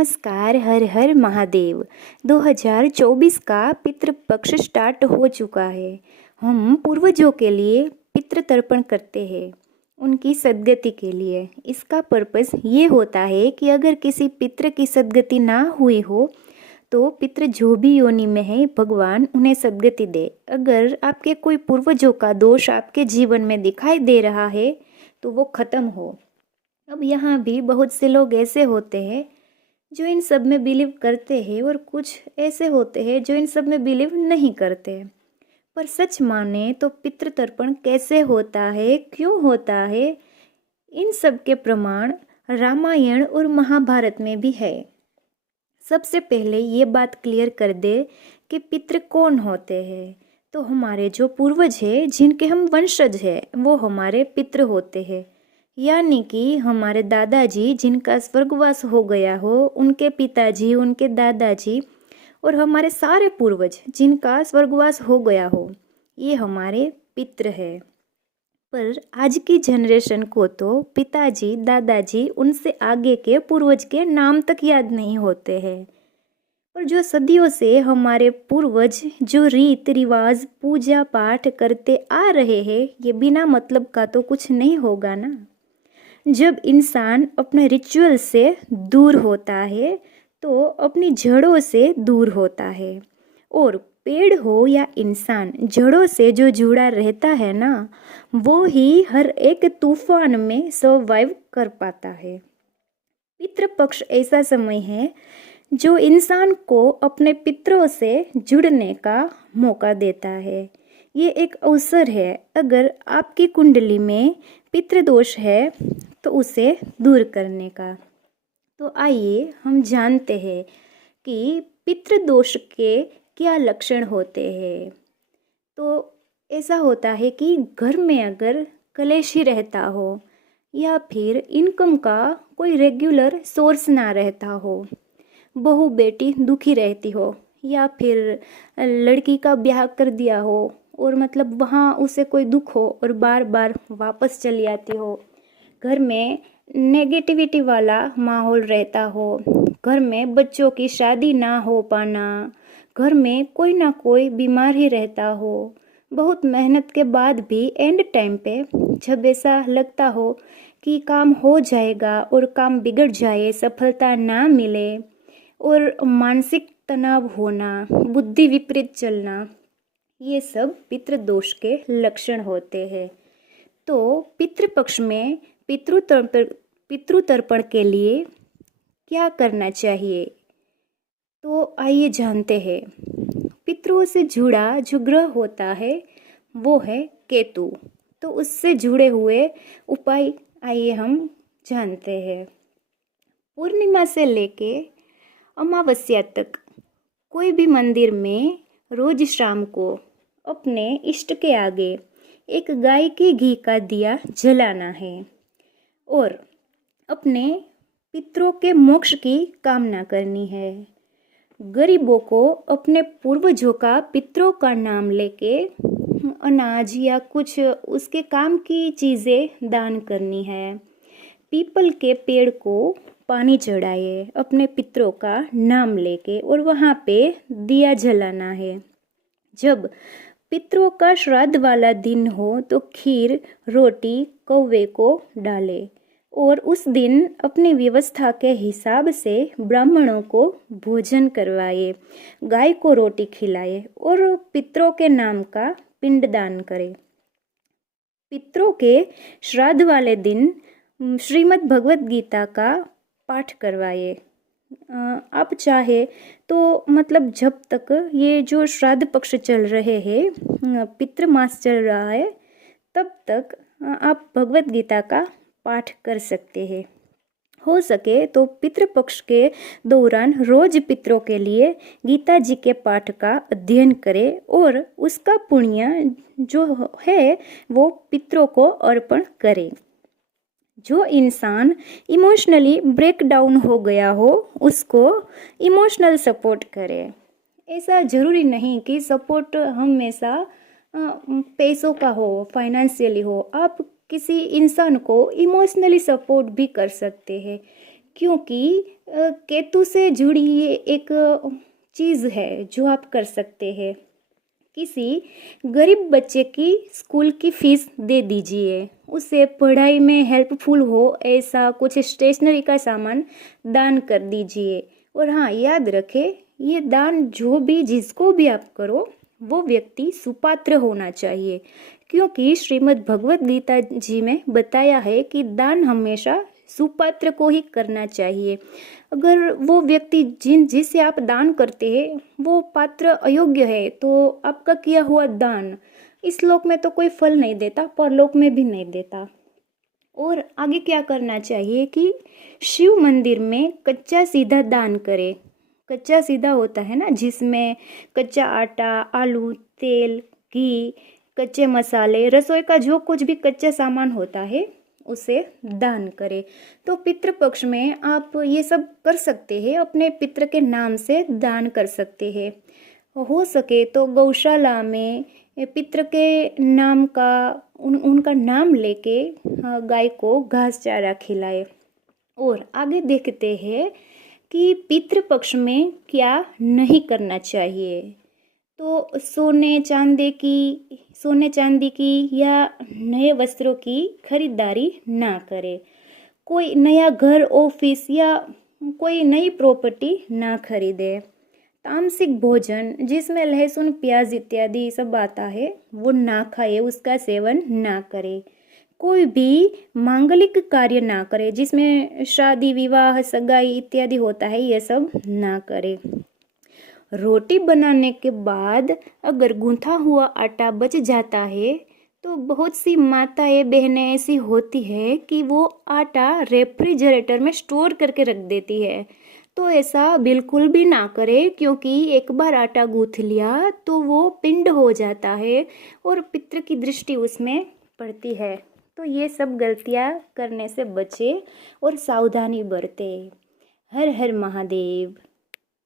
नमस्कार। हर हर महादेव। 2024 का पितृपक्ष स्टार्ट हो चुका है। हम पूर्वजों के लिए पितृ तर्पण करते हैं, उनकी सद्गति के लिए। इसका पर्पस ये होता है कि अगर किसी पितृ की सद्गति ना हुई हो तो पितृ जो भी योनि में है भगवान उन्हें सद्गति दे। अगर आपके कोई पूर्वजों का दोष आपके जीवन में दिखाई दे रहा है तो वो खत्म हो। अब यहाँ भी बहुत से लोग ऐसे होते हैं जो इन सब में बिलीव करते हैं और कुछ ऐसे होते हैं जो इन सब में बिलीव नहीं करते। पर सच माने तो पितृ तर्पण कैसे होता है, क्यों होता है, इन सब के प्रमाण रामायण और महाभारत में भी है। सबसे पहले ये बात क्लियर कर दे कि पितृ कौन होते हैं। तो हमारे जो पूर्वज हैं, जिनके हम वंशज हैं, वो हमारे पितृ होते हैं। यानी कि हमारे दादाजी जिनका स्वर्गवास हो गया हो, उनके पिताजी, उनके दादाजी और हमारे सारे पूर्वज जिनका स्वर्गवास हो गया हो, ये हमारे पितृ है। पर आज की जनरेशन को तो पिताजी, दादाजी, उनसे आगे के पूर्वज के नाम तक याद नहीं होते हैं। और जो सदियों से हमारे पूर्वज जो रीत रिवाज पूजा पाठ करते आ रहे हैं, ये बिना मतलब का तो कुछ नहीं होगा ना। जब इंसान अपने रिचुअल से दूर होता है तो अपनी जड़ों से दूर होता है। और पेड़ हो या इंसान, जड़ों से जो जुड़ा रहता है ना, वो ही हर एक तूफान में सर्वाइव कर पाता है। पितृपक्ष ऐसा समय है जो इंसान को अपने पितरों से जुड़ने का मौका देता है। ये एक अवसर है। अगर आपकी कुंडली में पितृदोष है तो उसे दूर करने का। तो आइए हम जानते हैं कि पितृदोष के क्या लक्षण होते हैं। तो ऐसा होता है कि घर में अगर कलेश ही रहता हो या फिर इनकम का कोई रेगुलर सोर्स ना रहता हो, बहू बेटी दुखी रहती हो, या फिर लड़की का ब्याह कर दिया हो और मतलब वहाँ उसे कोई दुख हो और बार बार वापस चली आती हो, घर में नेगेटिविटी वाला माहौल रहता हो, घर में बच्चों की शादी ना हो पाना, घर में कोई ना कोई बीमार ही रहता हो, बहुत मेहनत के बाद भी एंड टाइम पे जब ऐसा लगता हो कि काम हो जाएगा और काम बिगड़ जाए, सफलता ना मिले और मानसिक तनाव होना, बुद्धि विपरीत चलना, ये सब पितृदोष के लक्षण होते हैं। तो पितृपक्ष में पितृतर्पण के लिए क्या करना चाहिए, तो आइए जानते हैं। पितरों से जुड़ा जो ग्रह होता है वो है केतु। तो उससे जुड़े हुए उपाय आइए हम जानते हैं। पूर्णिमा से लेके अमावस्या तक कोई भी मंदिर में रोज शाम को अपने इष्ट के आगे एक गाय के घी का दिया जलाना है और अपने पितरों के मोक्ष की कामना करनी है। गरीबों को अपने पूर्वजों का, पितरों का नाम लेके अनाज या कुछ उसके काम की चीज़ें दान करनी है। पीपल के पेड़ को पानी चढ़ाए अपने पितरों का नाम लेके और वहाँ पे दिया जलाना है। जब पितरों का श्राद्ध वाला दिन हो तो खीर रोटी कौवे को डाले और उस दिन अपनी व्यवस्था के हिसाब से ब्राह्मणों को भोजन करवाए, गाय को रोटी खिलाए और पितरों के नाम का पिंडदान करे। पितरों के श्राद्ध वाले दिन श्रीमद् भगवत गीता का पाठ करवाए। आप चाहे तो मतलब जब तक ये जो श्राद्ध पक्ष चल रहे हैं, पितृ मास चल रहा है, तब तक आप भगवत गीता का पाठ कर सकते हैं। हो सके तो पितृपक्ष के दौरान रोज पितरों के लिए गीता जी के पाठ का अध्ययन करें और उसका पुण्य जो है वो पितरों को अर्पण करें। जो इंसान इमोशनली ब्रेक डाउन हो गया हो उसको इमोशनल सपोर्ट करें। ऐसा ज़रूरी नहीं कि सपोर्ट हमेशा पैसों का हो, फाइनेंशियली हो। आप किसी इंसान को इमोशनली सपोर्ट भी कर सकते हैं क्योंकि केतु से जुड़ी ये एक चीज़ है जो आप कर सकते हैं। किसी गरीब बच्चे की स्कूल की फीस दे दीजिए, उसे पढ़ाई में हेल्पफुल हो ऐसा कुछ स्टेशनरी का सामान दान कर दीजिए। और हाँ, याद रखें, ये दान जो भी जिसको भी आप करो वो व्यक्ति सुपात्र होना चाहिए, क्योंकि श्रीमद् भगवत गीता जी में बताया है कि दान हमेशा सुपात्र को ही करना चाहिए। अगर वो व्यक्ति जिसे आप दान करते हैं वो पात्र अयोग्य है तो आपका किया हुआ दान इस लोक में तो कोई फल नहीं देता, परलोक में भी नहीं देता। और आगे क्या करना चाहिए कि शिव मंदिर में कच्चा सीधा दान करें। कच्चा सीधा होता है ना, जिसमें कच्चा आटा, आलू, तेल, घी, कच्चे मसाले, रसोई का जो कुछ भी कच्चा सामान होता है उसे दान करें। तो पितृपक्ष में आप ये सब कर सकते हैं, अपने पितृ के नाम से दान कर सकते हैं। हो सके तो गौशाला में पितृ के नाम का उनका नाम लेके गाय को घास चारा खिलाए। और आगे देखते हैं कि पितृपक्ष में क्या नहीं करना चाहिए। तो सोने चांदी की या नए वस्त्रों की खरीदारी ना करें। कोई नया घर, ऑफिस या कोई नई प्रॉपर्टी ना खरीदे। तामसिक भोजन जिसमें लहसुन, प्याज इत्यादि सब आता है वो ना खाए, उसका सेवन ना करे। कोई भी मांगलिक कार्य ना करे जिसमें शादी, विवाह, सगाई इत्यादि होता है, ये सब ना करे। रोटी बनाने के बाद अगर गूंथा हुआ आटा बच जाता है तो बहुत सी माताएं बहनें ऐसी होती है कि वो आटा रेफ्रिजरेटर में स्टोर करके रख देती है। तो ऐसा बिल्कुल भी ना करे, क्योंकि एक बार आटा गूंथ लिया तो वो पिंड हो जाता है और पितृ की दृष्टि उसमें पड़ती है। तो ये सब गलतियां करने से बचे और सावधानी बरते। हर हर महादेव।